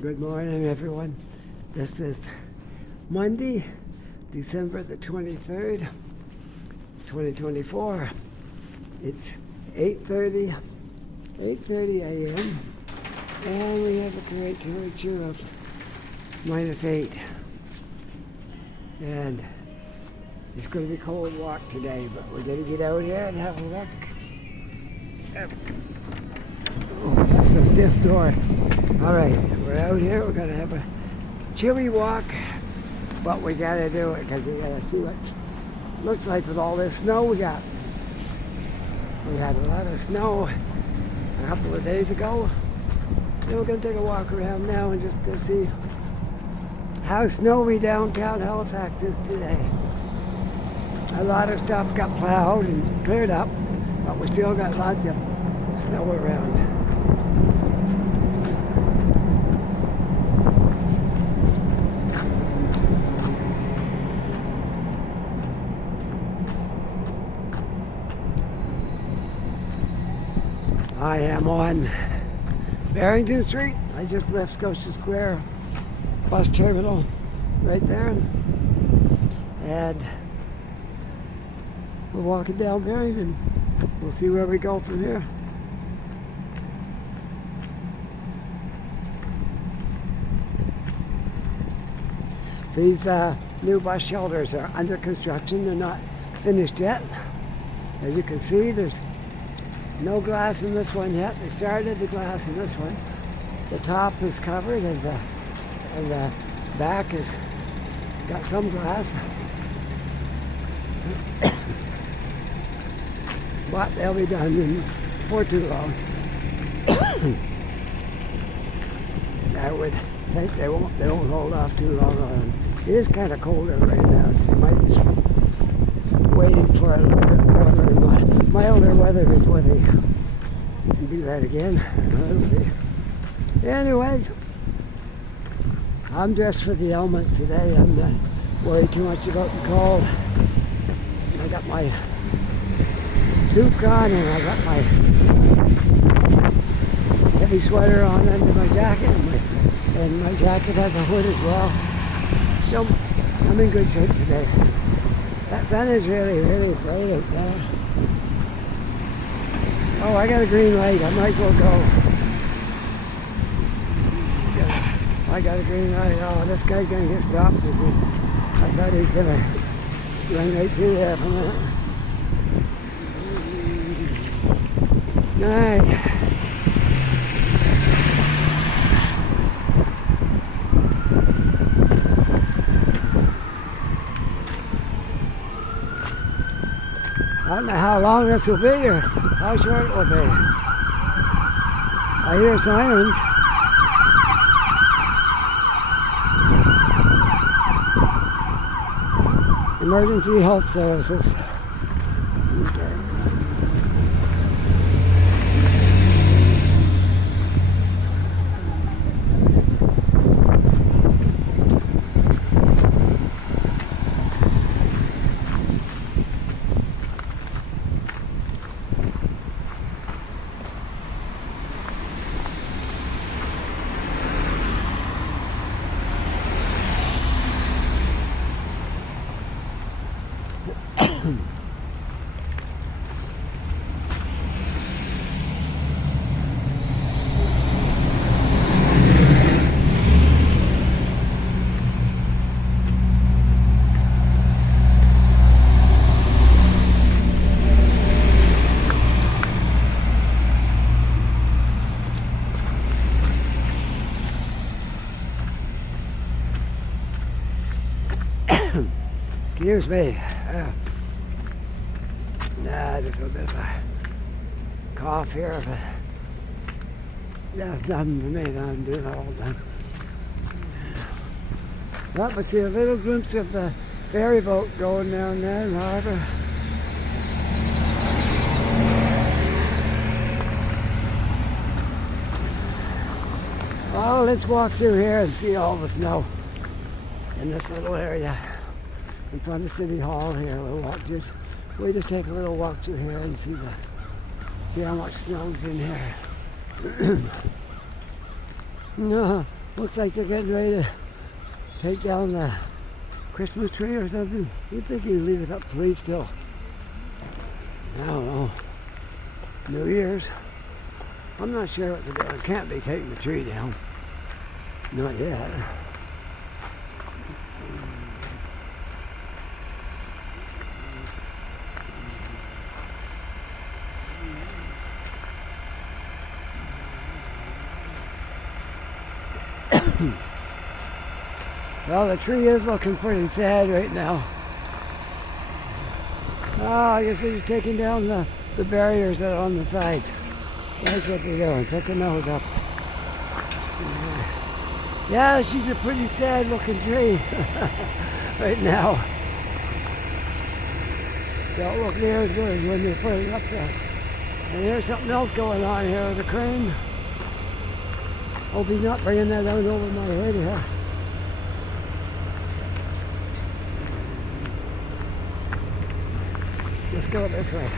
Good morning, everyone. This is Monday, December the 23rd, 2024. It's 8:30 a.m. and we have a current temperature of -8. And it's going to be a cold walk today, but we're going to get out here and have a look. Oh, that's a stiff door. All right, we're out here. We're going to have a chilly walk, but we got to do it because we got to see what it looks like with all this snow we got. We had a lot of snow a couple of days ago. Then we're going to take a walk around now and just to see how snowy downtown Halifax is today. A lot of stuff got plowed and cleared up, but we still got lots of snow around. I am on Barrington Street. I just left Scotia Square bus terminal right there. And we're walking down Barrington. We'll see where we go from here. These new bus shelters are under construction. They're not finished yet. As you can see, there's no glass in this one yet. They started the glass in this one. The top is covered and the back has got some glass. But they'll be done before too long. I would think they won't hold off too long on. It is kind of colder right now, so you might just be waiting for a little bit warmer and milder weather before they do that again. We'll see. Anyways, I'm dressed for the elements today. I'm not worried too much about the cold. I got my toque on and I got my heavy sweater on under my jacket, and my jacket has a hood as well. So I'm in good shape today. That sun is really, really bright out there. Oh, I got a green light. I might as well go. I got a green light. Oh, this guy's going to get stopped. I thought he was going to run right through there for a minute. All right. I don't know how long this will be or how short it will be. I hear sirens. Emergency health services. Okay. Excuse me. Just a bit of a cough here, but that's nothing for me. I'm doing it all the time. Well, we see a little glimpse of the ferry boat going down there in the harbor. Well, let's walk through here and see all the snow in this little area in front of City Hall here. We'll just take a little walk through here and see how much snow's in here. No, Looks like they're getting ready to take down the Christmas tree or something. You'd think he'd leave it up late still. I don't know. New Year's. I'm not sure what they're doing. It can't be taking the tree down. Not yet. Well, the tree is looking pretty sad right now. Oh, I guess they're just taking down the barriers that are on the sides. That's what they're doing, picking those up. Yeah, she's a pretty sad looking tree right now. Don't look near as good as when they put it up there. And here's something else going on here with the crane. Hope he's not bringing that down over my head here. Let's go this way.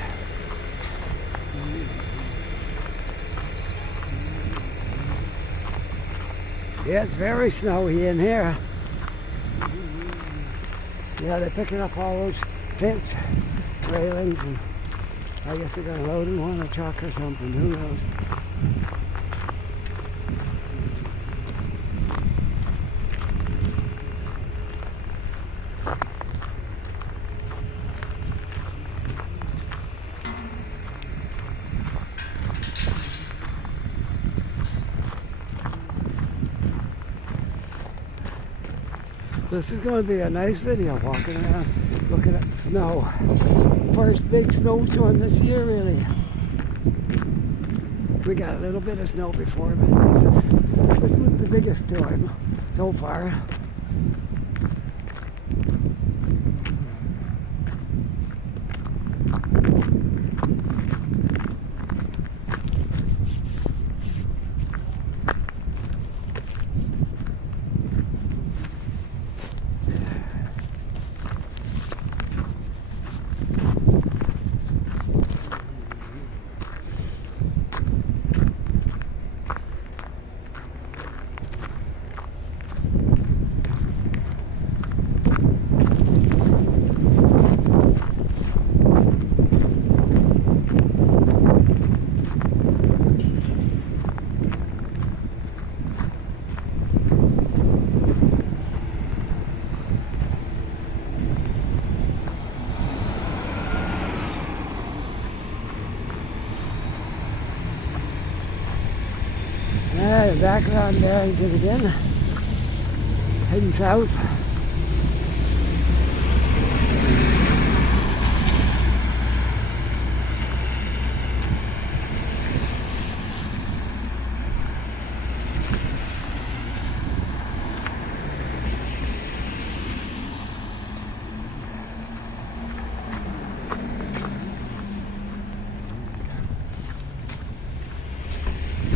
Yeah, it's very snowy in here. Yeah, they're picking up all those fence railings, and I guess they're going to load them on a truck or something. Who knows? This is going to be a nice video, walking around, looking at the snow. First big snowstorm this year, really. We got a little bit of snow before, but this was the biggest storm so far. And back around Barrington again, heading south.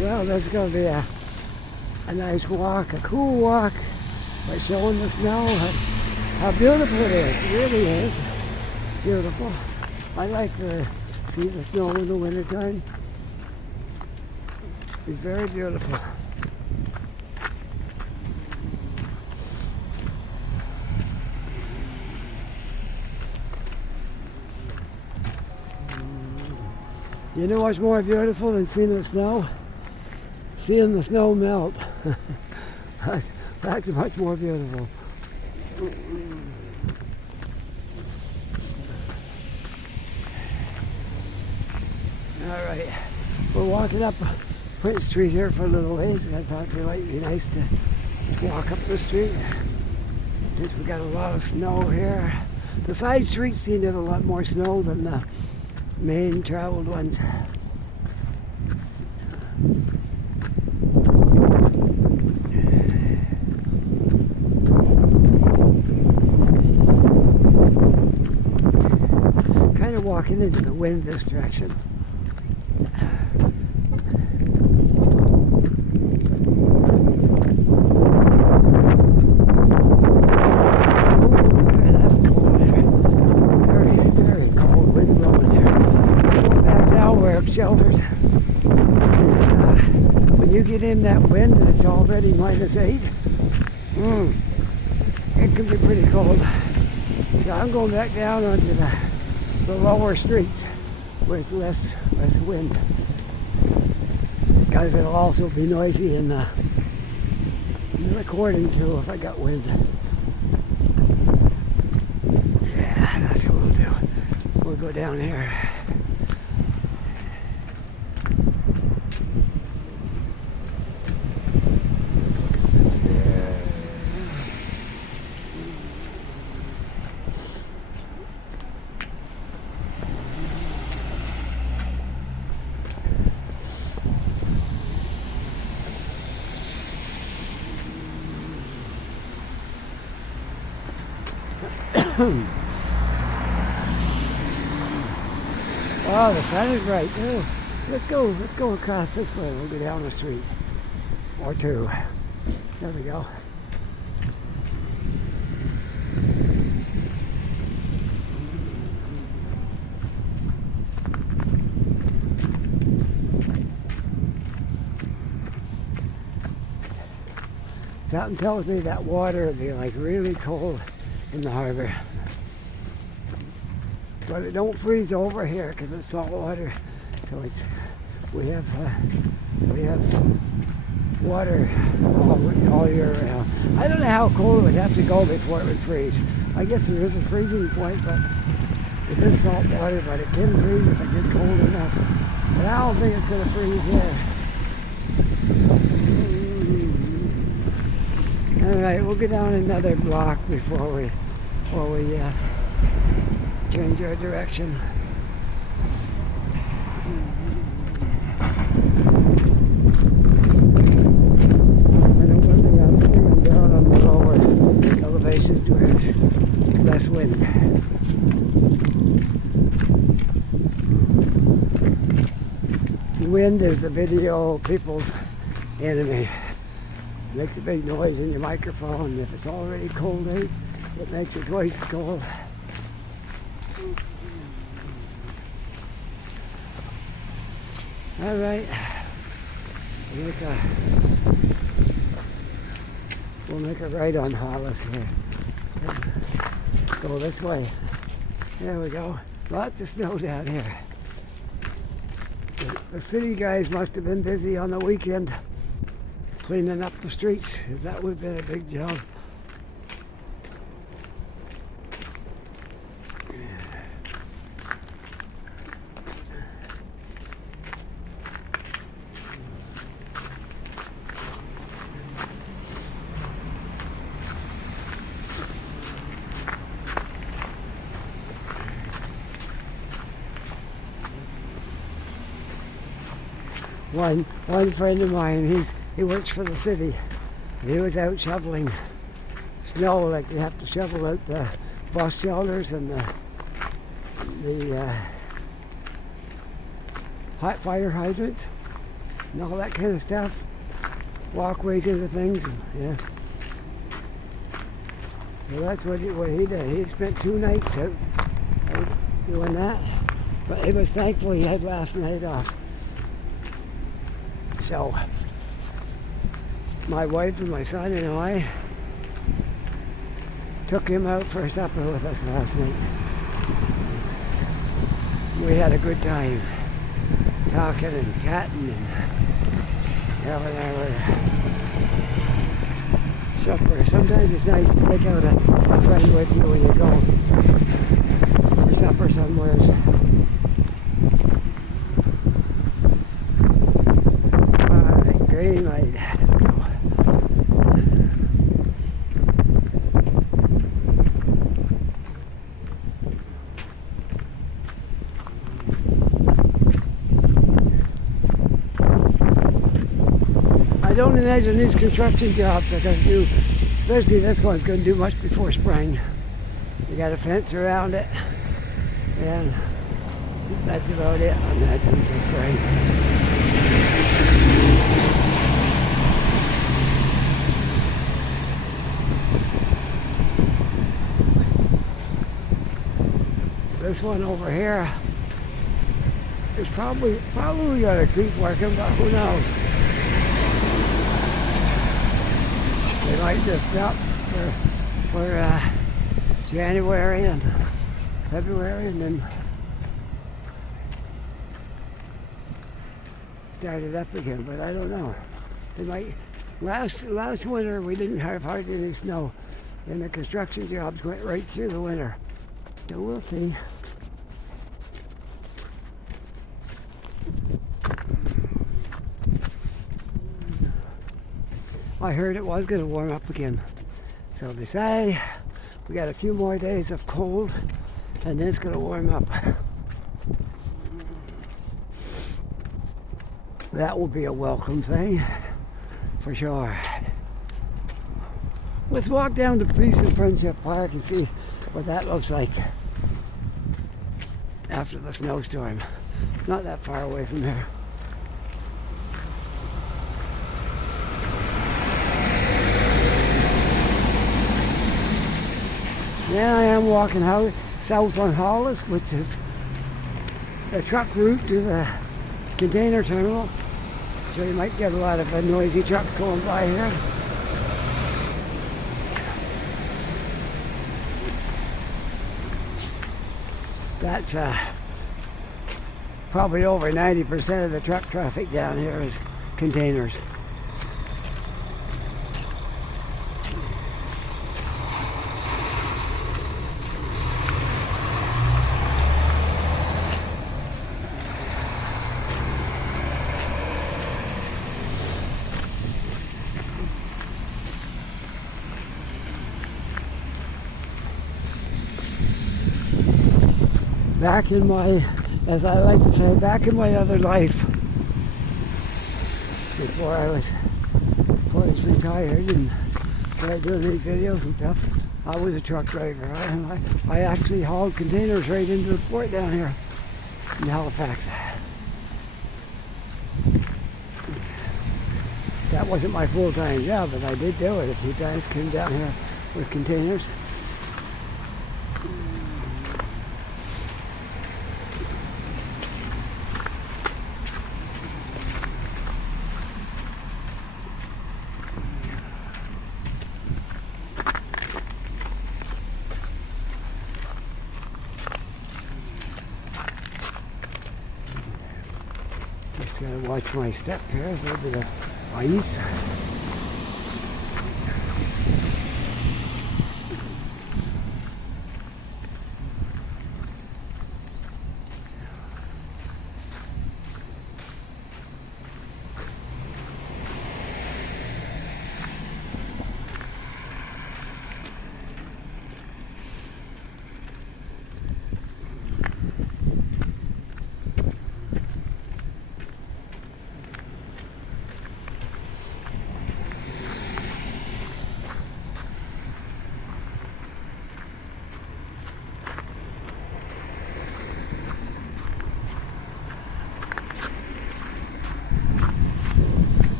Well, this is going to be a nice walk, a cool walk, by showing the snow, how beautiful it is. It really is beautiful. I like to see the snow in the wintertime. It's very beautiful. You know what's more beautiful than seeing the snow? Seeing the snow melt. That's much more beautiful. All right, we're walking up Prince Street here for a little ways, and I thought it might be nice to walk up the street. Since we got a lot of snow here. The side streets seem to have a lot more snow than the main traveled ones. Kind of walking into the wind this direction. Shelters. When you get in that wind, It's already -8. It can be pretty cold. So I'm going back down onto the lower streets with less wind. Because it'll also be noisy in the recording too if I got wind. Yeah, that's what we'll do. We'll go down here. Oh, the sun is bright too. Let's go across this way. We'll go down the street or two. There we go. Something tells me that water would be like really cold in the harbor. But it don't freeze over here because it's salt water. So we have water all year round. I don't know how cold it would have to go before it would freeze. I guess there is a freezing point, but it is salt water, but it can freeze if it gets cold enough. But I don't think it's going to freeze here. All right, we'll go down another block before we change our direction. I don't wonder I'm coming down on the lower elevations where there's less wind. Wind is the video people's enemy. It makes a big noise in your microphone. If it's already cold out, it makes it twice as cold. All right, we'll make a right on Hollis here. Go this way. There we go. Lots of snow down here. The city guys must have been busy on the weekend cleaning up the streets, because that would have been a big job. One friend of mine, he works for the city. He was out shoveling snow, like you have to shovel out the bus shelters and the hot fire hydrants and all that kind of stuff. Walkways into things, yeah. So that's what he did. He spent 2 nights out doing that. But he was thankful he had last night off. So, my wife and my son and I took him out for supper with us last night. We had a good time talking and chatting and having our supper. Sometimes it's nice to take out a friend with you when you go for supper somewhere. Green light. Let's go. I don't imagine these construction jobs are going to do, especially this one's going to do much before spring. You got a fence around it, and that's about it on that until spring. This one over here is probably gonna keep working, but who knows? might just stop for January and February and then start it up again, but I don't know. They might. Last winter we didn't have hardly any snow, and the construction jobs went right through the winter. So we'll see. I heard it was going to warm up again. So they say we got a few more days of cold and then it's going to warm up. That will be a welcome thing for sure. Let's walk down to Peace and Friendship Park and see what that looks like after the snowstorm. It's not that far away from here. Now I am walking south on Hollis, which is the truck route to the container terminal. So you might get a lot of noisy trucks going by here. That's probably over 90% of the truck traffic down here is containers. Back in my, as I like to say, back in my other life, before I was retired and started doing these videos and stuff, I was a truck driver. I actually hauled containers right into the port down here in Halifax. That wasn't my full-time job, but I did do it a few times, came down here with containers. Just gotta watch my step here. There's a little bit of ice.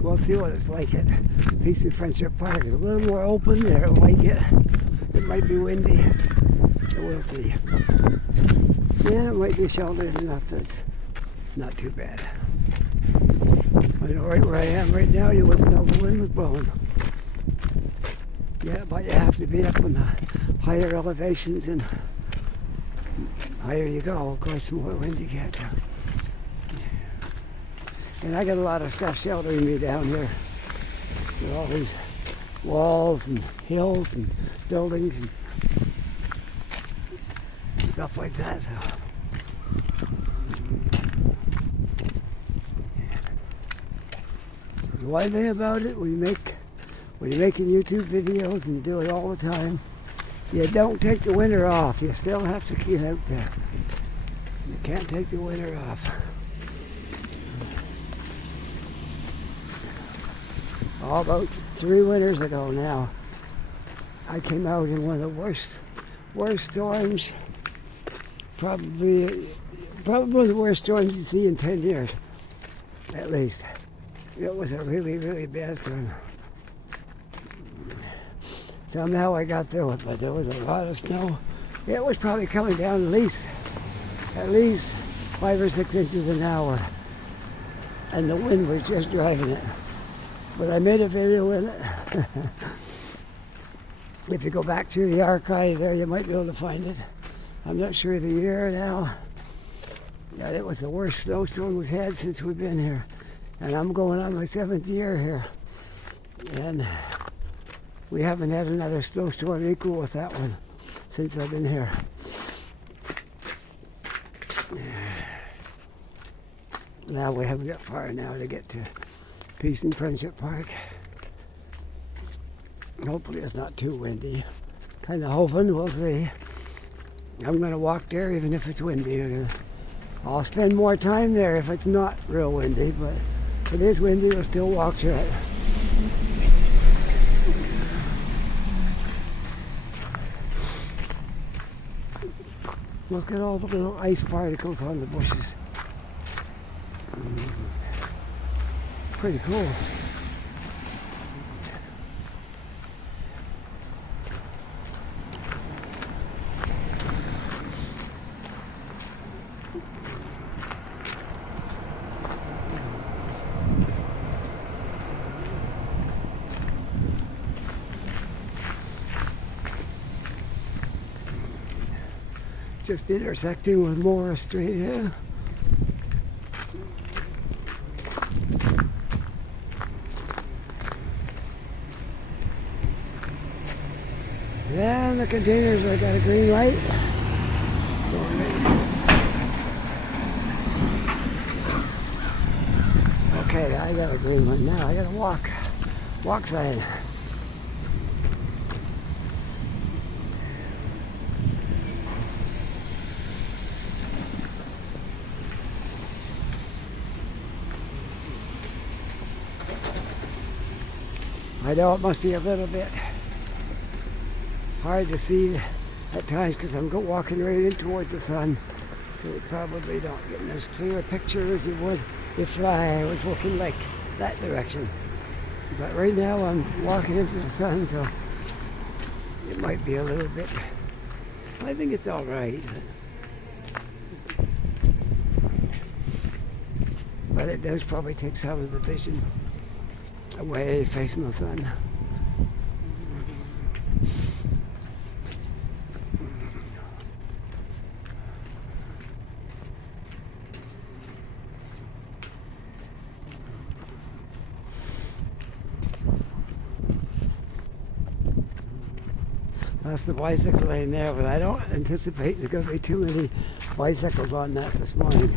We'll see what it's like at Peace and Friendship Park. It's a little more open there. I like it. It might be windy. So we'll see. Yeah, it might be sheltered enough that it's not too bad. I know right where I am right now, you wouldn't know the wind was blowing. Yeah, but you have to be up on the higher elevations, and higher you go, of course, the more wind you get. And I got a lot of stuff sheltering me down here. With all these walls and hills and buildings and stuff like that. So. The one thing about it, when you're making YouTube videos and you do it all the time, you don't take the winter off. You still have to get out there. You can't take the winter off. All about 3 winters ago now, I came out in one of the worst storms, probably the worst storms you see in 10 years, at least. It was a really, really bad storm. Somehow I got through it, but there was a lot of snow. It was probably coming down at least 5 or 6 inches an hour. And the wind was just driving it. But I made a video in it. If you go back through the archive there, you might be able to find it. I'm not sure of the year now. Yeah, it was the worst snowstorm we've had since we've been here. And I'm going on my 7th year here. And we haven't had another snowstorm equal with that one since I've been here. Now we haven't got far now to get to Peace and Friendship Park. Hopefully it's not too windy. Kind of hoping, we'll see. I'm going to walk there even if it's windy. I'll spend more time there if it's not real windy, but if it is windy, I'll still walk through it. Look at all the little ice particles on the bushes. Pretty cool. Just intersecting with Morris Street here. And the containers have got a green light. Okay, I got a green one now. I got to walk side. I know it must be a little bit hard to see at times because I'm walking right in towards the sun, so you probably don't get as clear a picture as you would if I was looking like that direction. But right now I'm walking into the sun, so it might be a little bit, I think it's all right. But it does probably take some of the vision away facing the sun. That's the bicycle lane there, but I don't anticipate there's going to be too many bicycles on that this morning.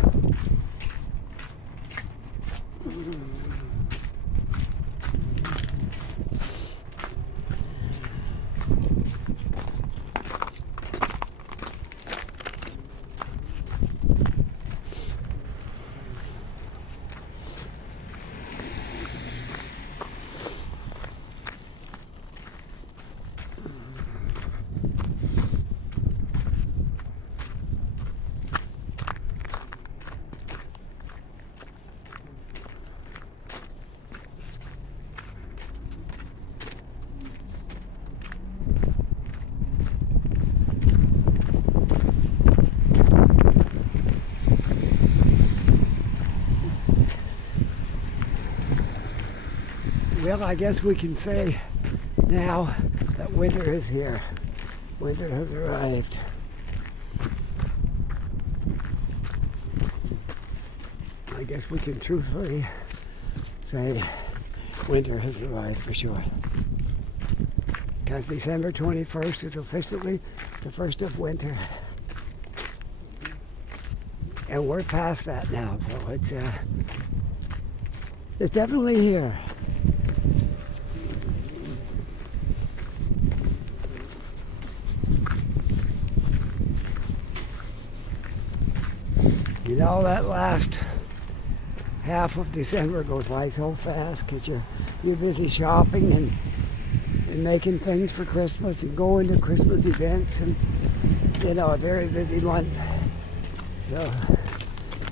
Well, I guess we can say now that winter is here. Winter has arrived. I guess we can truthfully say winter has arrived for sure. Because December 21st is officially the first of winter. And we're past that now, so it's definitely here. You know, that last half of December goes by so fast because you're busy shopping and making things for Christmas and going to Christmas events and, you know, a very busy month. So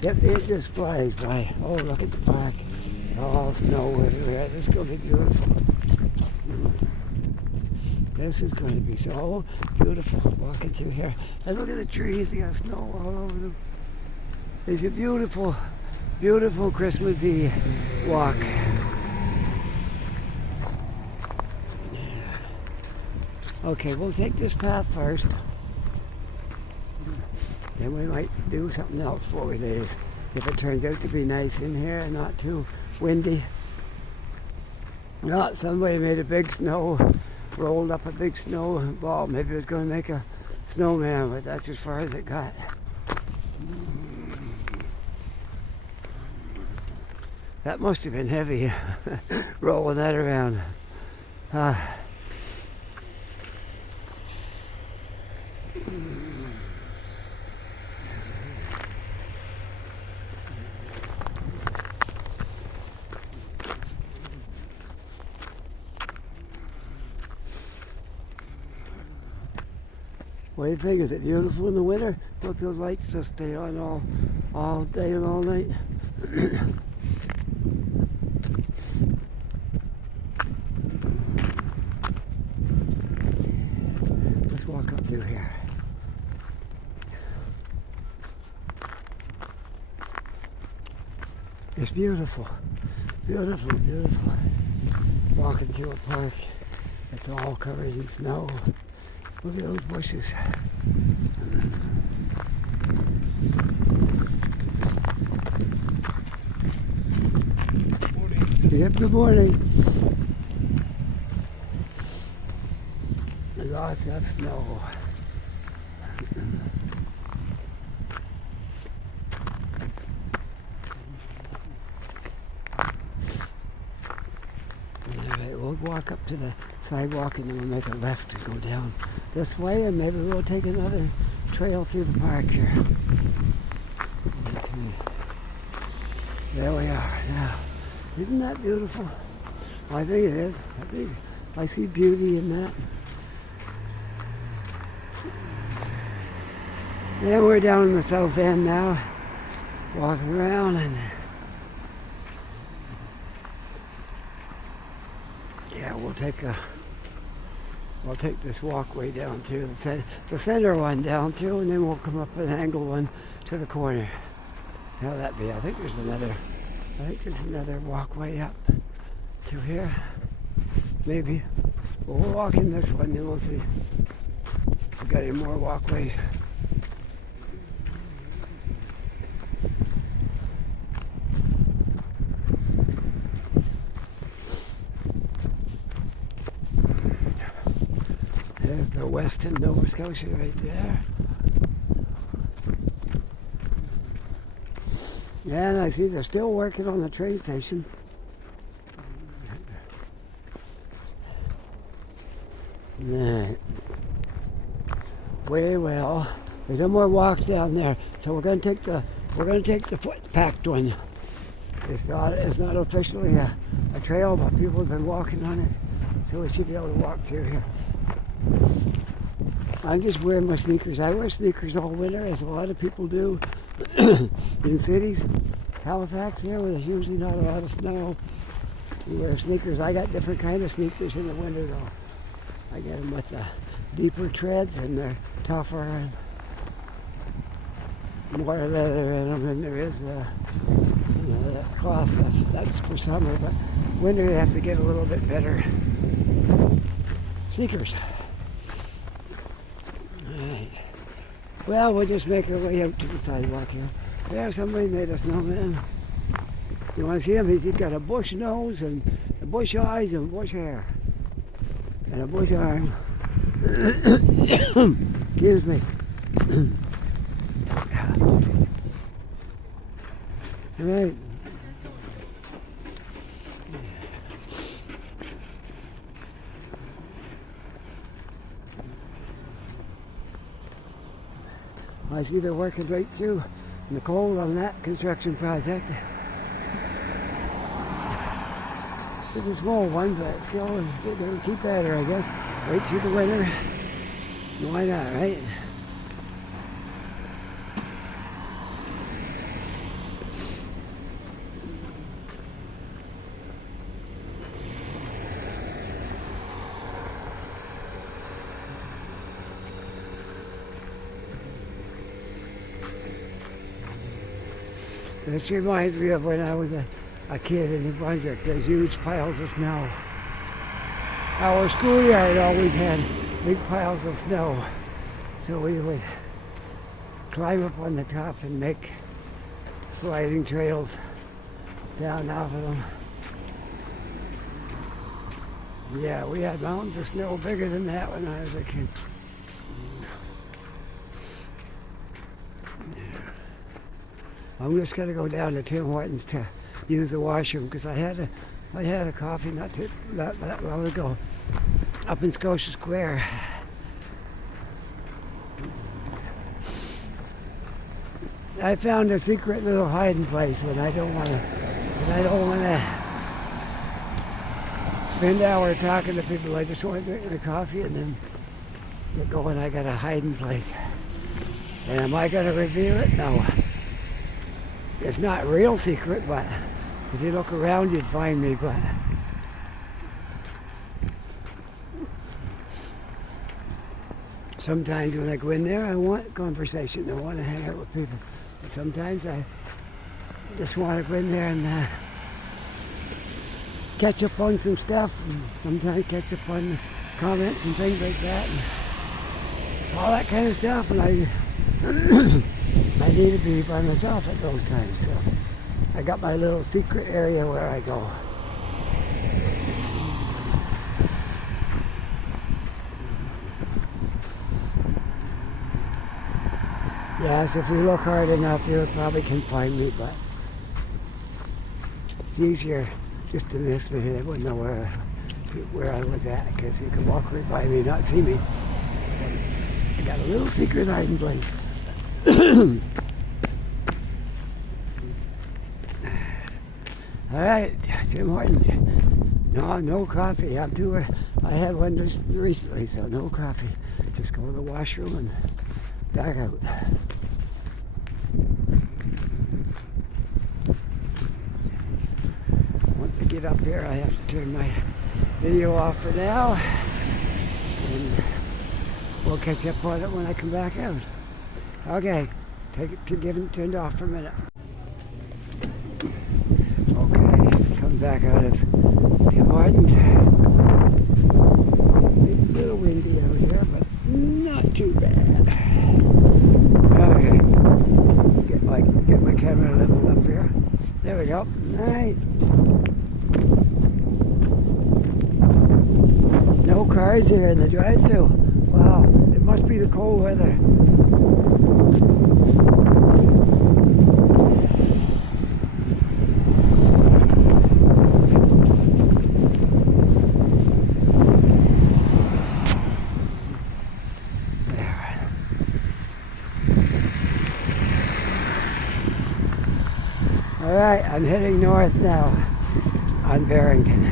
it just flies by. Oh, look at the park. All snow everywhere. This is going to be beautiful. This is going to be so beautiful walking through here. And look at the trees, they got snow all over them. It's a beautiful, beautiful Christmassy walk. Okay, we'll take this path first. Then we might do something else before we leave. If it turns out to be nice in here and not too windy. Not somebody made a big snow, rolled up a big snowball. Maybe it was going to make a snowman, but that's as far as it got. That must have been heavy, rolling that around. What do you think? Is it beautiful in the winter? Look, those lights just stay on all day and all night. Let's walk up through here. It's beautiful. Beautiful, beautiful. Walking through a park. It's all covered in snow. Look at those bushes. Yep, good morning. Lots of snow. Alright, we'll walk up to the sidewalk and then we'll make a left and go down this way, and maybe we'll take another trail through the park here. Okay. There we are now. Isn't that beautiful? I think it is. I see beauty in that. Then we're down in the south end now, walking around, and yeah, we'll take this walkway down through the center one down through, and then we'll come up an angle one to the corner. How'll that be? I think there's another walkway up through here. Maybe. Well, we'll walk in this one, then we'll see if we've got any more walkways. There's the Weston, Nova Scotia right there. Yeah, and I see they're still working on the train station. Right. Well, there's no more walks down there, so we're going to take the foot-packed one. It's not officially a trail, but people have been walking on it, so we should be able to walk through here. I'm just wearing my sneakers. I wear sneakers all winter, as a lot of people do in cities. Halifax here, where there's usually not a lot of snow, you wear sneakers. I got different kind of sneakers in the winter, though. I get them with the deeper treads, and they're tougher and more leather in them than there is that cloth. That's for summer, but winter you have to get a little bit better sneakers. Alright. Well, we'll just make our way out to the sidewalk here. There, somebody made a snowman. You want to see him? He's got a bush nose and a bush eyes and bush hair. And a bush arm. Excuse me. Right. I see they're working right through in the cold on that construction project. It's a small one, but still, they're going to keep at her, I guess, right through the winter. Why not, right? This reminds me of when I was a kid in New Brunswick. There's huge piles of snow. Our schoolyard always had big piles of snow. So we would climb up on the top and make sliding trails down off of them. Yeah, we had mountains of snow bigger than that when I was a kid. I'm just gonna go down to Tim Hortons to use the washroom because I had a coffee not that long ago up in Scotia Square. I found a secret little hiding place when I don't want to spend an hour talking to people. I just want to drink my coffee and then get going. I got a hiding place. And am I going to reveal it? No. It's not real secret, but if you look around, you'd find me. But sometimes when I go in there, I want conversation. I want to hang out with people. But sometimes I just want to go in there and catch up on some stuff, and sometimes catch up on comments and things like that, and all that kind of stuff. And I need to be by myself at those times. So I got my little secret area where I go. Yes, if you look hard enough, you probably can find me, but it's easier just to miss me. They wouldn't know where I was at because you could walk right by me and not see me. I got a little secret hiding place. All right, Tim Hortons. No coffee. I had one just recently, so no coffee. Just go to the washroom and back out. Once I get up here, I have to turn my video off for now, and we'll catch up on it when I come back out. Okay, take it to getting turned off for a minute. Okay, come back out of Tim Hortons. It's a little windy out here, but not too bad. Okay, get my camera leveled up here. There we go. Right. No cars here in the drive-thru. Wow, it must be the cold weather. All right, I'm heading north now on Barrington.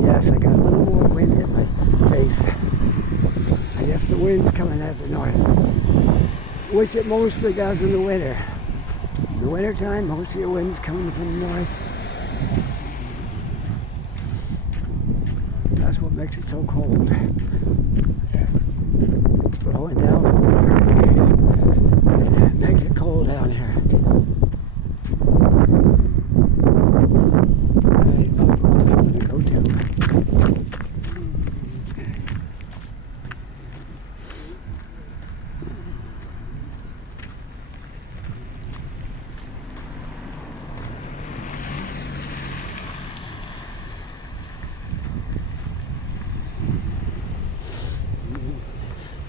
Yes, I got a little more wind in my face. I guess the wind's coming out of the north, which it mostly does in the winter. In the winter time, most of your wind's coming from the north. That's what makes it so cold. Blowing down from the north. cold down here. Alright, well, I'm going to go to.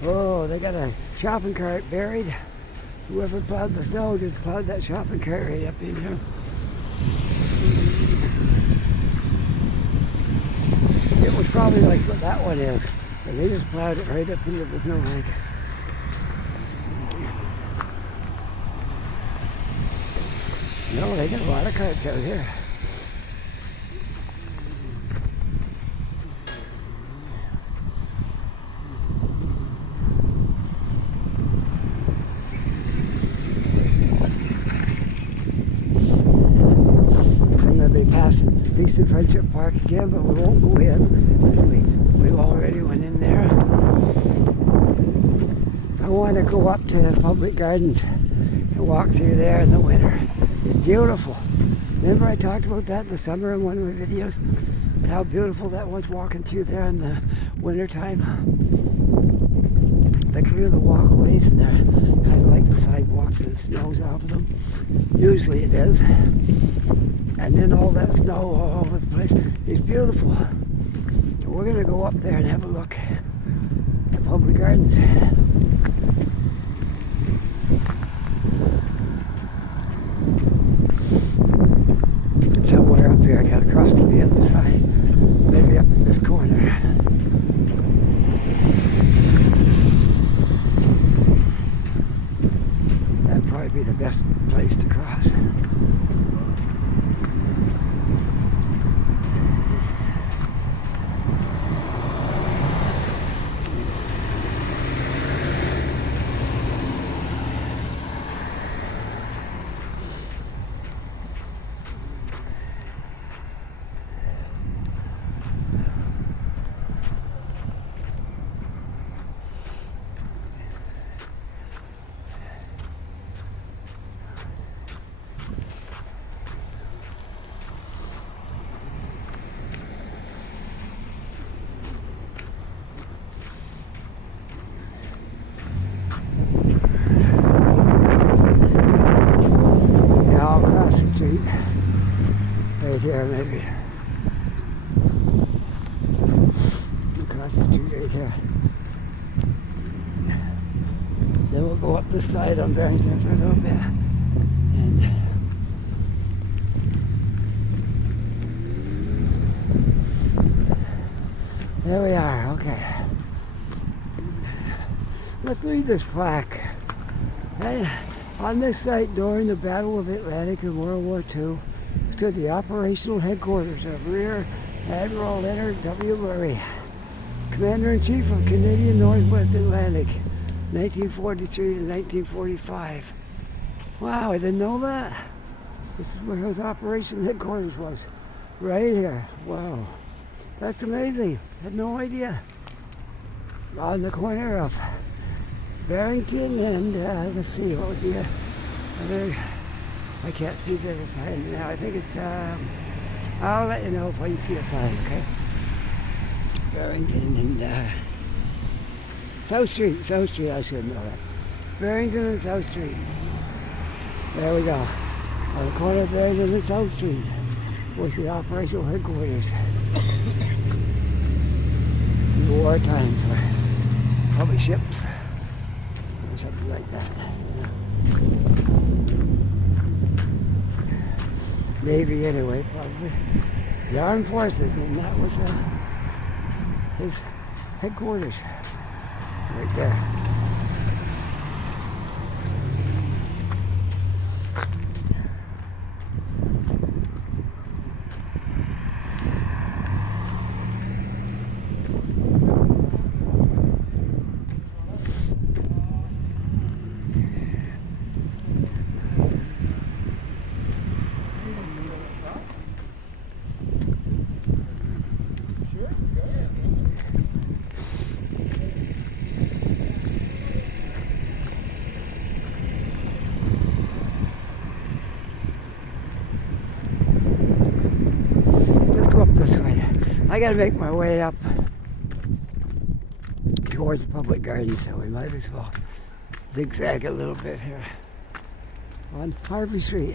Oh, they got a shopping cart buried. Whoever plowed the snow just plowed that shopping cart right up in here. It was probably like what that one is, but they just plowed it right up into the snowbank. No, they got a lot of carts out here. Eastern Friendship Park again, but we won't go in. We already went in there. I want to go up to Public Gardens and walk through there in the winter. It's beautiful. Remember I talked about that in the summer in one of my videos? How beautiful that was walking through there in the winter time. They clear the walkways and they're kind of like the sidewalks and it snows off of them. Usually it is. And then all that snow all over the place. It's beautiful. So we're going to go up there and have a look at Public Gardens. Somewhere up here, I got to cross to the other side. Maybe up in this corner. That'd probably be the best place to cross. Street right here, maybe across the street right here. Then we'll go up this side on Barrington for a little bit, and there we are. Okay, let's read this plaque. Hey. On this site during the Battle of Atlantic in World War II stood the operational headquarters of Rear Admiral Leonard W. Murray, Commander-in-Chief of Canadian Northwest Atlantic, 1943 to 1945. Wow, I didn't know that. This is where his operational headquarters was, right here. Wow, that's amazing. I had no idea. On the corner of Barrington and let's see, what was the other? I can't see the other sign now. I think it's I'll let you know if I see a sign, okay? Barrington and South Street, I should know that. Barrington and South Street. There we go. On the corner of Barrington and South Street was the operational headquarters in the wartime for probably ships. Something like that. Navy anyway, probably. The Armed Forces, and that was his headquarters right there. I gotta make my way up towards the public garden, so we might as well zigzag a little bit here on Harvey Street.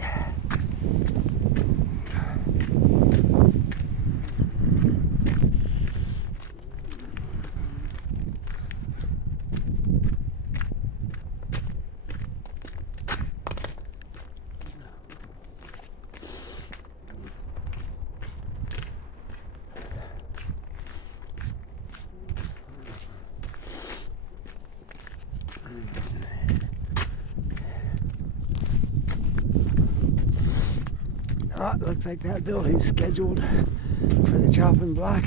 Oh, it looks like that building's scheduled for the chopping block.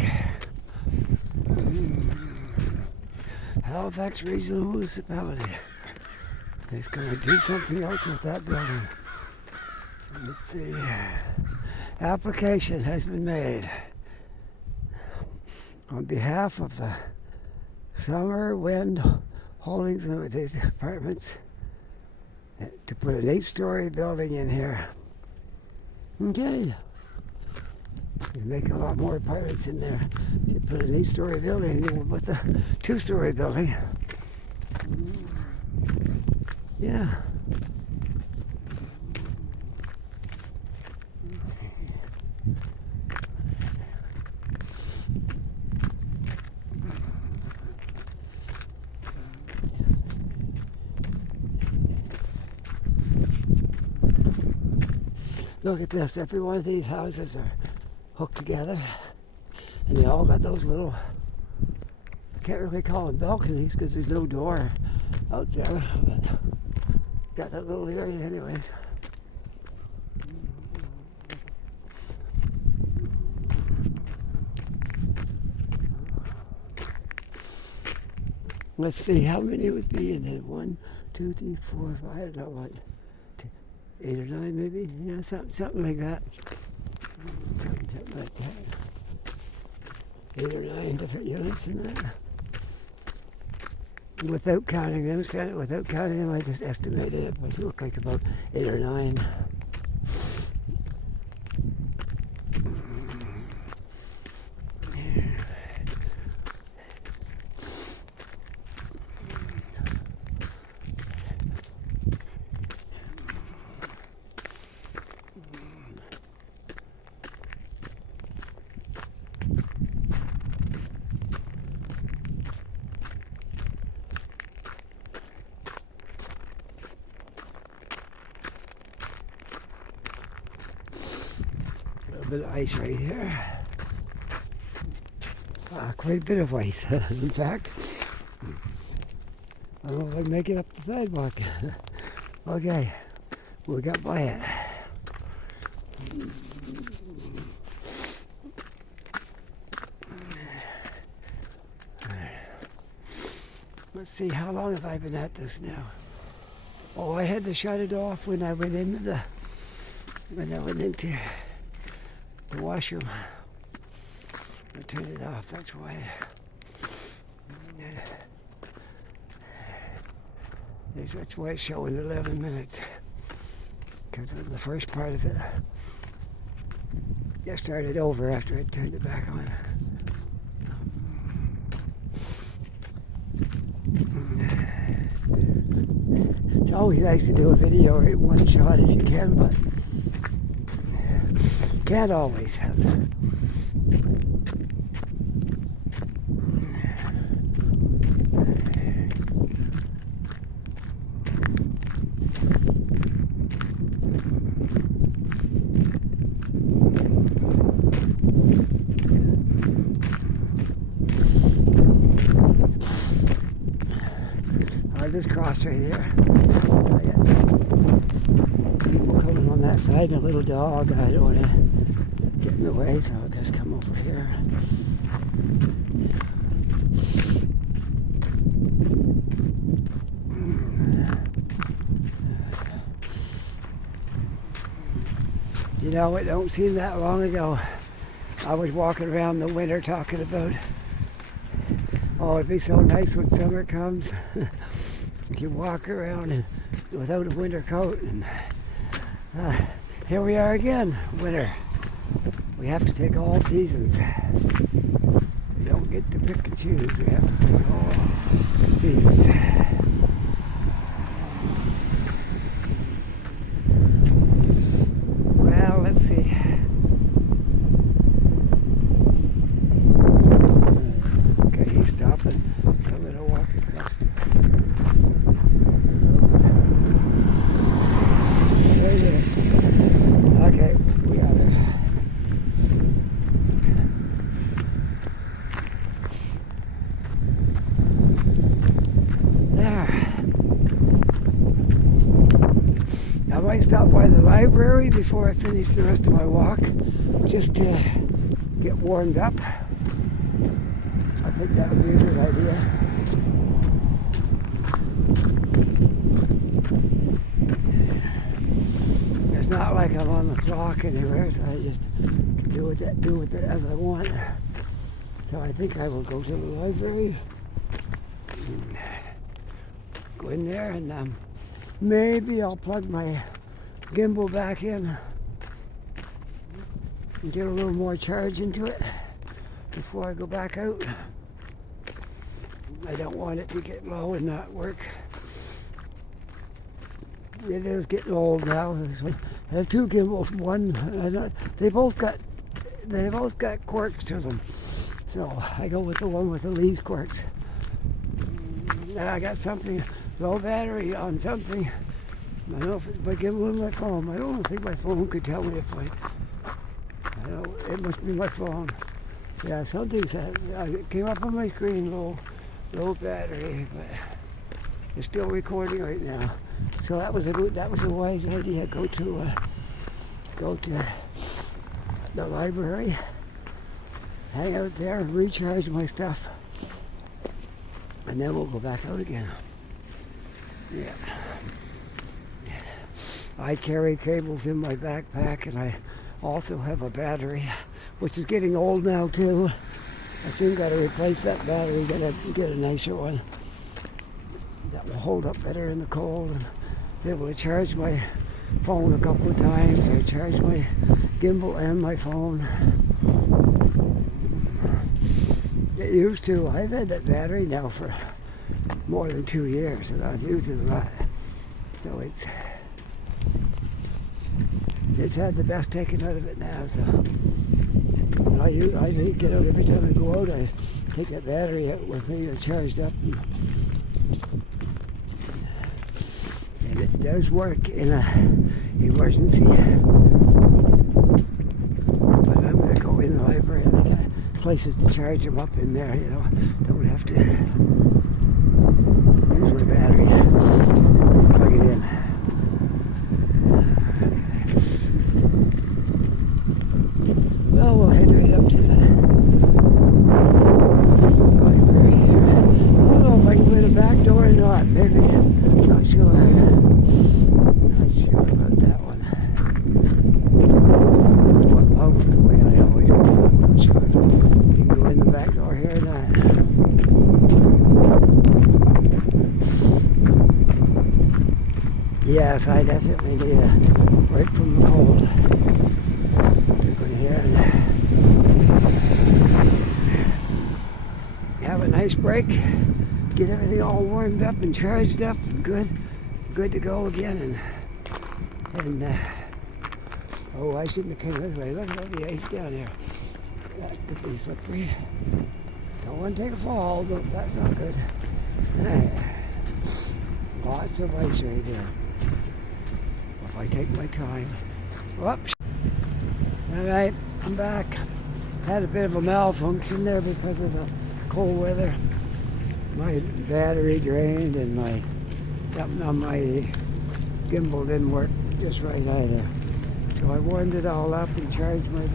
Halifax Regional Municipality. They're going to do something else with that building. Let's see. Application has been made on behalf of the Summer Wind Holdings Limited Apartments to put an 8-story building in here. Okay. You make a lot more apartments in there. You put an 8-story building with a 2-story building. Yeah. Look at this. Every one of these houses are hooked together. And they all got those little, I can't really call them balconies because there's no door out there. But got that little area anyways. Let's see how many would be in it. 1, 2, 3, 4, 5, I don't know what. 8 or 9 maybe, yeah, something like that. Something like that. 8 or 9 different units in that. Without counting them, I just estimated it, but it looked like about 8 or 9. A bit of ice right here. Quite a bit of ice, in fact. I don't know if I can make it up the sidewalk. Okay, we got by it. Let's see, how long have I been at this now? Oh, I had to shut it off when I went into the washroom. I turned it off, that's why. That's why it's showing 11 minutes. Because of the first part of it. I started over after I turned it back on. It's always nice to do a video in one shot if you can, but can't always. I'll just cross right here. People coming on that side and a little dog. I don't want to get in the way, so I'll just come over here. You know, it don't seem that long ago. I was walking around the winter talking about, oh, it'd be so nice when summer comes. You walk around and without a winter coat, and here we are again, winter. We have to take all seasons. get to pick and choose. We have to take all these. Well, let's see. Okay, he's stopping, so I'm going to walk across the road. Okay, we got it. I might stop by the library before I finish the rest of my walk, just to get warmed up. I think that would be a good idea. It's not like I'm on the clock anywhere, so I just can do with it as I want. So I think I will go to the library, go in there, and maybe I'll plug my gimbal back in and get a little more charge into it before I go back out. I don't want it to get low and not work. It is getting old now. I have two gimbals. They both got quirks to them, so I go with the one with the least quirks. I got something low battery on something. I don't know if it's my gimbal or my phone. I don't think my phone could tell me if I know it must be my phone. Yeah, something's it came up on my screen, low battery, but it's still recording right now. So that was a wise idea. Go to the library, hang out there, recharge my stuff, and then we'll go back out again. Yeah. I carry cables in my backpack, and I also have a battery, which is getting old now too. I soon got to replace that battery, get a nicer one that will hold up better in the cold, and be able to charge my phone a couple of times. I charge my gimbal and my phone. It used to. I've had that battery now for more than 2 years, and I've used it a lot. So it's had the best taken out of it now. So I get out every time I go out. I take that battery out with me, charged up, and it does work in an emergency. But I'm going to go in the library, and they got places to charge them up in there. Don't have to use my battery. Plug it in. Well, we'll head right up to the library here. I don't know if I can go in the back door or not. Maybe. Not sure. Not sure about that one. Well, the way I always go. I'm not sure if I can go in the back door here or not. Yes, I definitely need a break from the cold. Here and have a nice break, get everything all warmed up and charged up and good to go again. And oh, I shouldn't have come this way. Look at all the ice down here. That could be slippery. Don't want to take a fall, but that's not good. Lots of ice right here. If I take my time. Whoops. Alright, I'm back. Had a bit of a malfunction there because of the cold weather. My battery drained, and something on my gimbal didn't work just right either. So I warmed it all up and charged my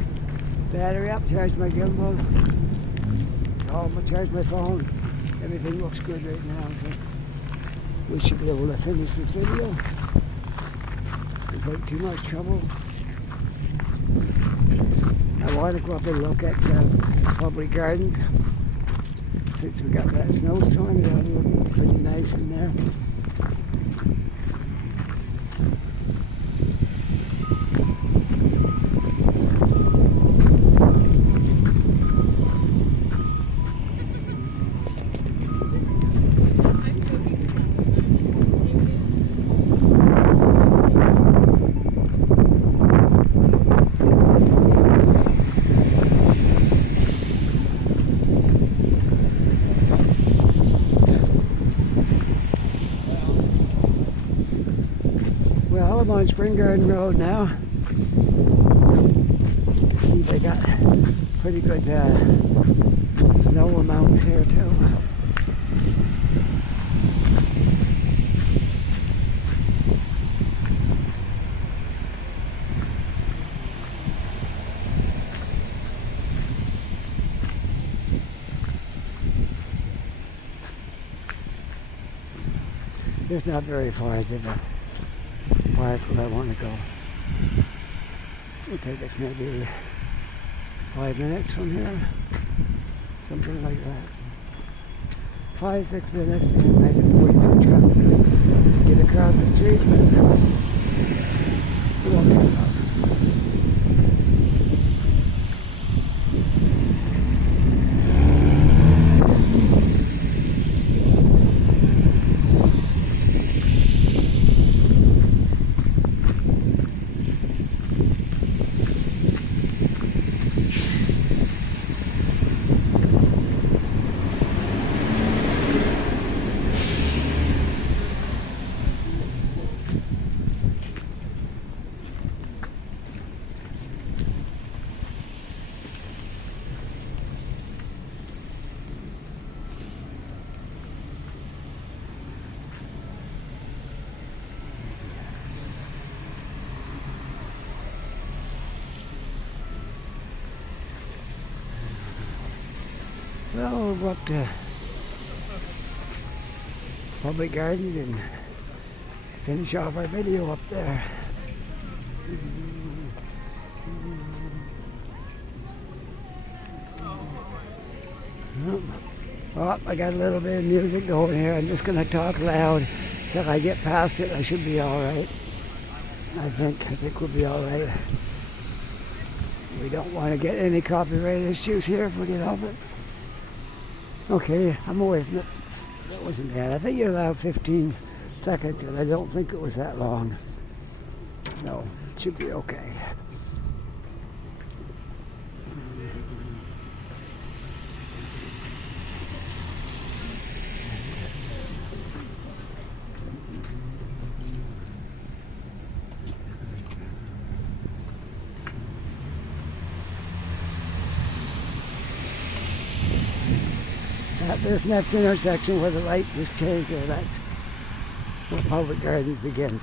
battery up, charged my gimbal, charged my phone. Everything looks good right now, so we should be able to finish this video without too much trouble. I want to go up and look at public gardens. Since we got that snowstorm, it'll look pretty nice in there. on Spring Garden Road now. See, they got pretty good snow amounts here too. It's not very far to the park where I want to go. It'll take us maybe 5 minutes from here, something like that. 5-6 minutes, and I have to wait for traffic to get across the street, but it won't take long. Well, we'll go up to Public Gardens and finish off our video up there. Oh, I got a little bit of music going here. I'm just going to talk loud till I get past it. I should be all right. I think we'll be all right. We don't want to get any copyright issues here if we can help it. Okay, I'm away from it. That wasn't bad. I think you're allowed 15 seconds, and I don't think it was that long. No, it should be okay. At this next intersection where the light just changed there, that's where Public Gardens begins.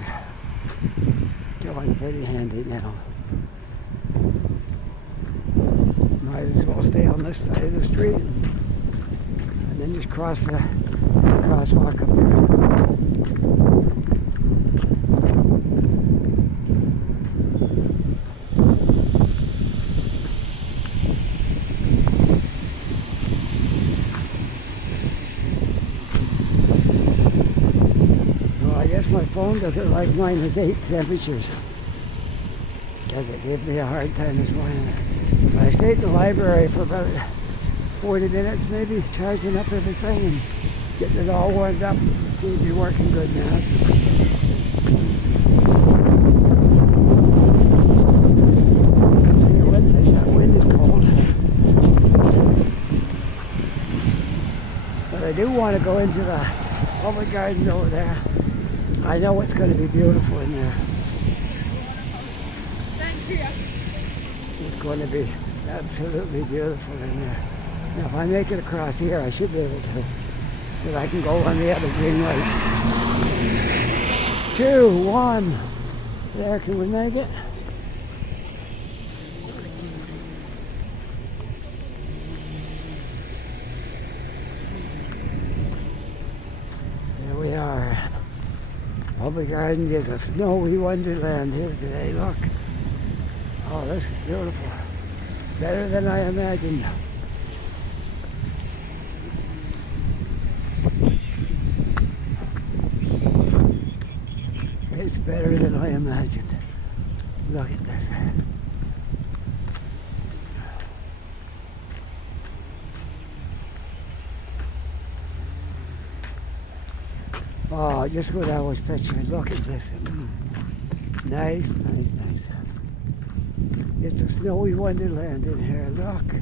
Going pretty handy now. Might as well stay on this side of the street and then just cross the crosswalk up there. My phone doesn't like -8 temperatures because it gave me a hard time this morning. I stayed in the library for about 40 minutes maybe, charging up everything and getting it all warmed up. It seems to be working good now. That wind is cold. But I do want to go into the Public Gardens over there. I know it's going to be beautiful in there. Thank you. It's going to be absolutely beautiful in there. Now, if I make it across here, I should be able to. But I can go on the other green light. 2, 1. There, can we make it? There we are. Public Gardens is a snowy wonderland here today. Look. Oh, this is beautiful. Better than I imagined. It's better than I imagined. Look at this. Oh, just what I was picturing. Look at this. Nice, nice, nice. It's a snowy wonderland in here. Look.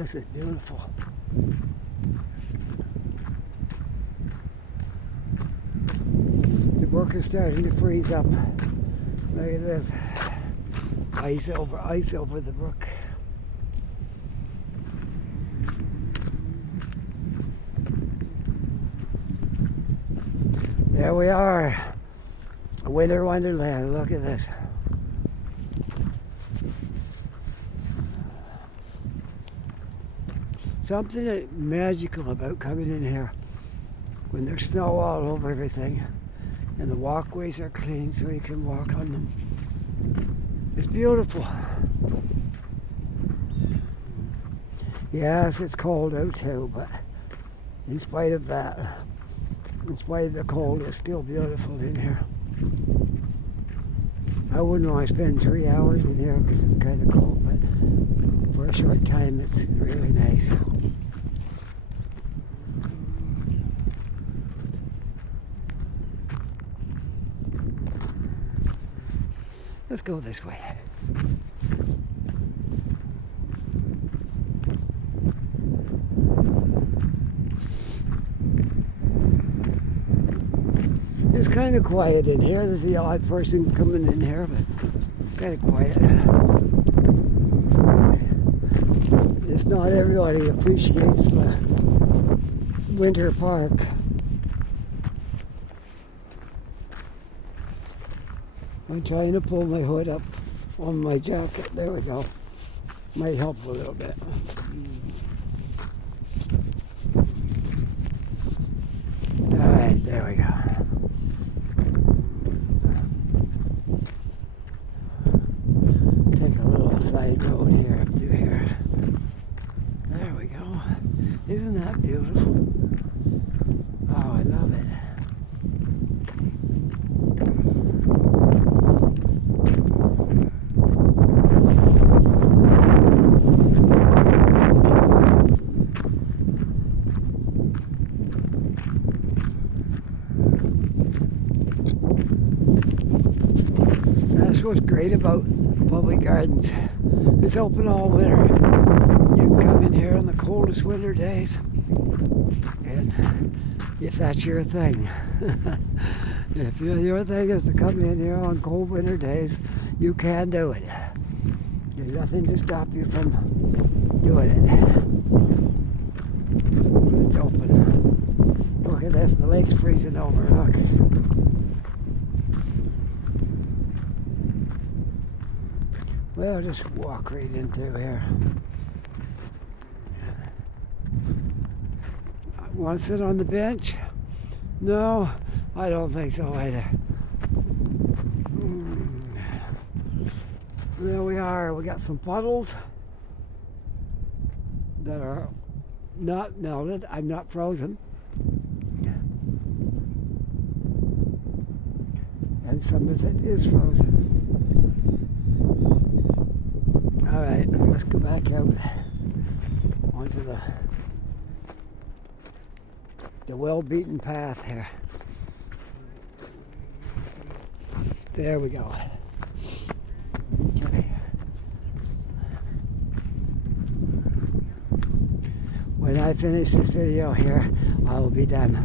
this is beautiful. The brook is starting to freeze up. Look at this. Ice over the brook. There we are. A winter wonderland. Look at this. Something magical about coming in here when there's snow all over everything and the walkways are clean so you can walk on them. It's beautiful. Yes, it's cold out too, but in spite of that, in spite of the cold, it's still beautiful in here. I wouldn't want to spend 3 hours in here because it's kind of cold, but for a short time it's really nice. Let's go this way. It's kind of quiet in here. There's the odd person coming in here, but kind of quiet. It's not everybody appreciates the winter park. I'm trying to pull my hood up on my jacket. There we go. Might help a little bit. Alright, there we go. Take a little side road here up through here. There we go. Isn't that beautiful? Oh, I love it. That's what's great about public gardens. It's open all winter. You can come in here on the coldest winter days, and if that's your thing, if your thing is to come in here on cold winter days, you can do it. There's nothing to stop you from doing it. It's open. Look at this, the lake's freezing over, look. Well, just walk right in through here. Want to sit on the bench? No, I don't think so either. There we are. We got some puddles that are not melted. I'm not frozen. And some of it is frozen. All right, let's go back out onto the well-beaten path here. There we go. Okay. When I finish this video here, I will be done.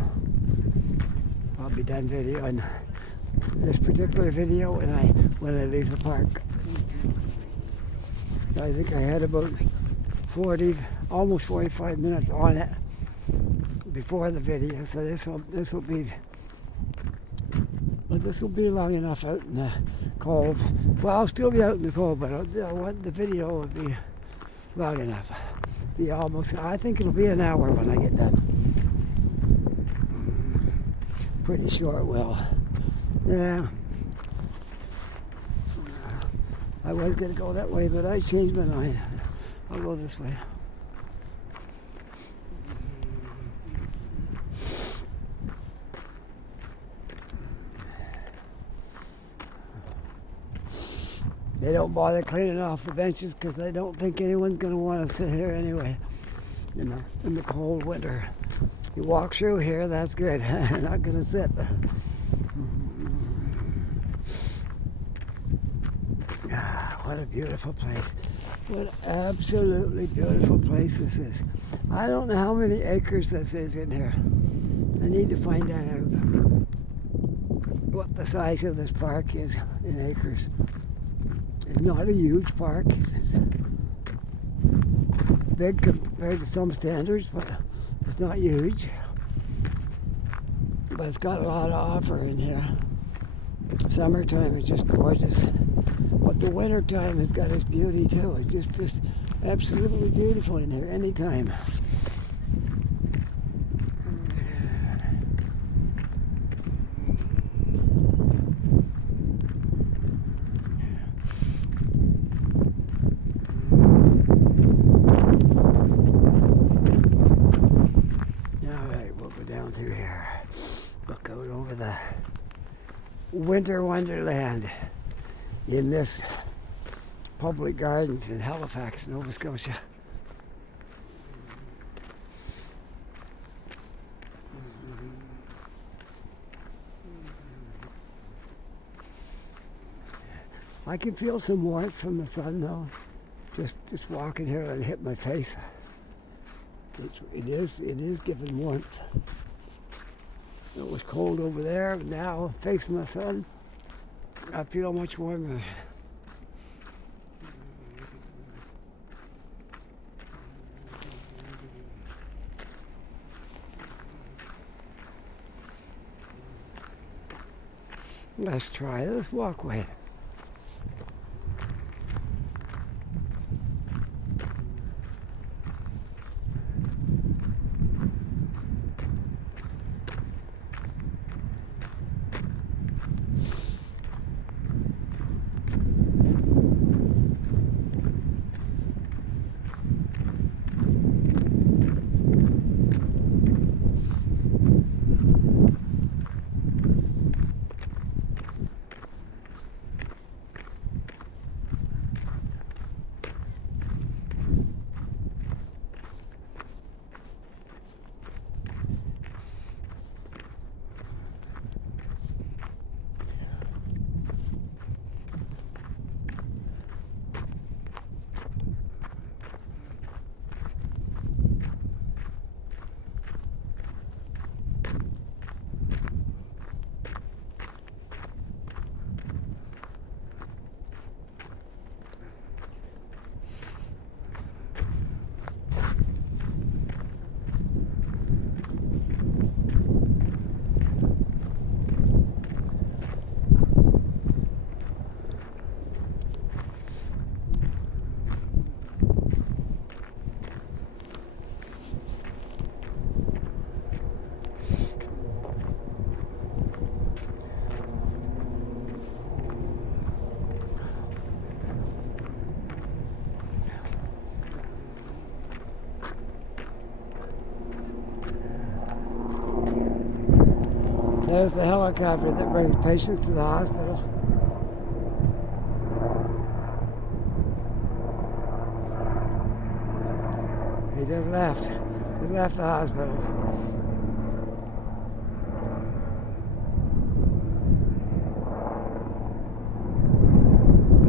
I'll be done videoing this particular video when I leave the park. I think I had about 40, almost 45 minutes on it before the video, so this will be long enough out in the cold. Well, I'll still be out in the cold, but the video will be long enough. Be almost. I think it'll be an hour when I get done. Pretty sure it will. Yeah. I was going to go that way, but I changed my mind. I'll go this way. They don't bother cleaning off the benches because they don't think anyone's going to want to sit here anyway, you know, in the cold winter. You walk through here, that's good. You're not going to sit. What what a beautiful place. What absolutely beautiful place this is. I don't know how many acres this is in here. I need to find that out. What the size of this park is in acres. It's not a huge park. It's big compared to some standards, but it's not huge. But it's got a lot to offer in here. Summertime is just gorgeous. But the wintertime has got its beauty too. It's just absolutely beautiful in here anytime. Alright, we'll go down through here. Look out over the winter wonderland in this public gardens in Halifax, Nova Scotia. I can feel some warmth from the sun though. Just walking here and hit my face. It is giving warmth. It was cold over there, but now facing the sun, I feel much warmer. Let's try this walkway. There's the helicopter that brings patients to the hospital. He just left. He left the hospital.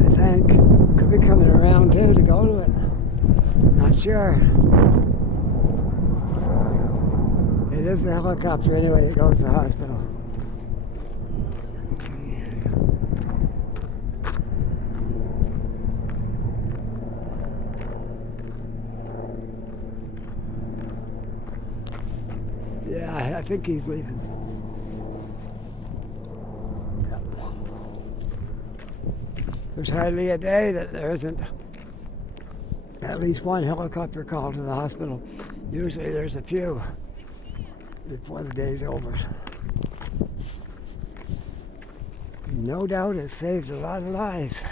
I think. Could be coming around too to go to it. Not sure. It is the helicopter anyway that goes to the hospital. Yeah, I think he's leaving. Yep. There's hardly a day that there isn't at least one helicopter call to the hospital. Usually there's a few before the day's over. No doubt it saved a lot of lives.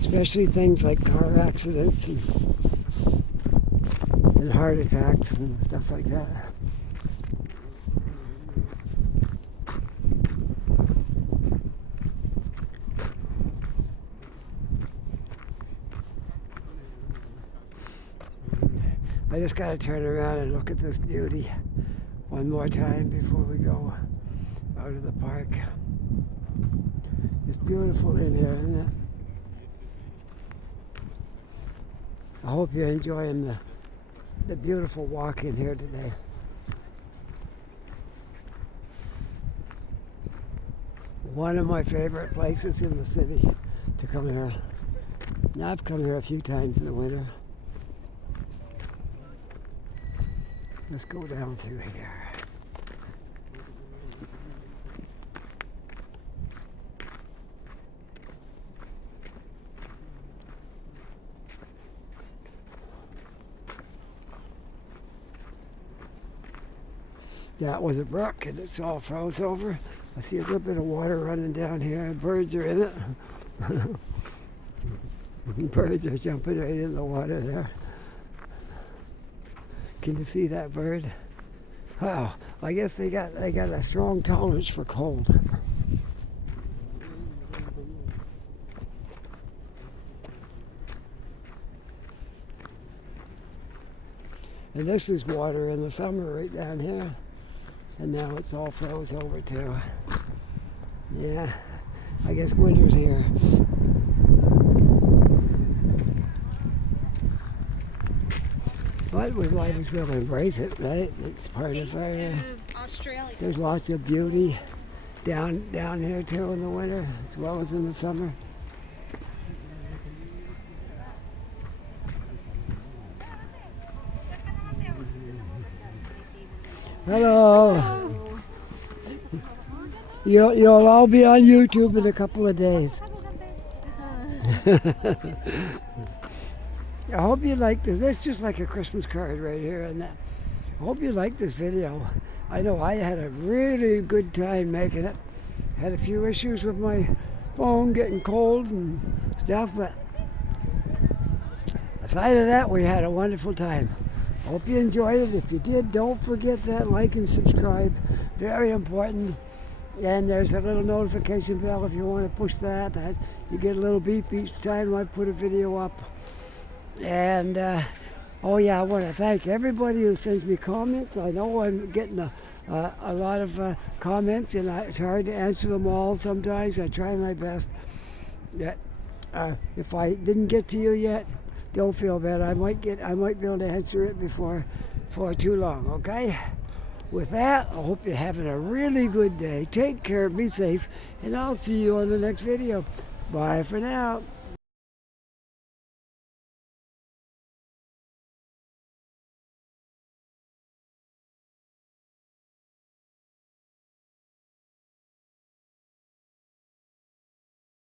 Especially things like car accidents and heart attacks and stuff like that. I just got to turn around and look at this beauty one more time before we go. out of the park. It's beautiful in here, isn't it? I hope you're enjoying the beautiful walk in here today. One of my favorite places in the city to come here. Now I've come here a few times in the winter. Let's go down through here. That was a brook and it's all froze over. I see a little bit of water running down here. Birds are in it. Birds are jumping right in the water there. Can you see that bird? Wow, I guess they got a strong tolerance for cold. And this is water in the summer right down here. And now it's all froze over too. Yeah, I guess winter's here. But we might as well embrace it, right? It's part of our... Australia. There's lots of beauty down here too in the winter, as well as in the summer. Hello. You'll all be on YouTube in a couple of days. I hope you like this. That's just like a Christmas card right here. And I hope you like this video. I know I had a really good time making it. Had a few issues with my phone getting cold and stuff, but aside of that, we had a wonderful time. Hope you enjoyed it. If you did, don't forget that like and subscribe. Very important. And there's a little notification bell if you want to push that. You get a little beep each time I put a video up. And, oh yeah, I want to thank everybody who sends me comments. I know I'm getting a lot of comments, and it's hard to answer them all sometimes. I try my best. Yeah. If I didn't get to you yet, don't feel bad. I might be able to answer it before too long, okay? With that, I hope you're having a really good day. Take care, be safe, and I'll see you on the next video. Bye for now.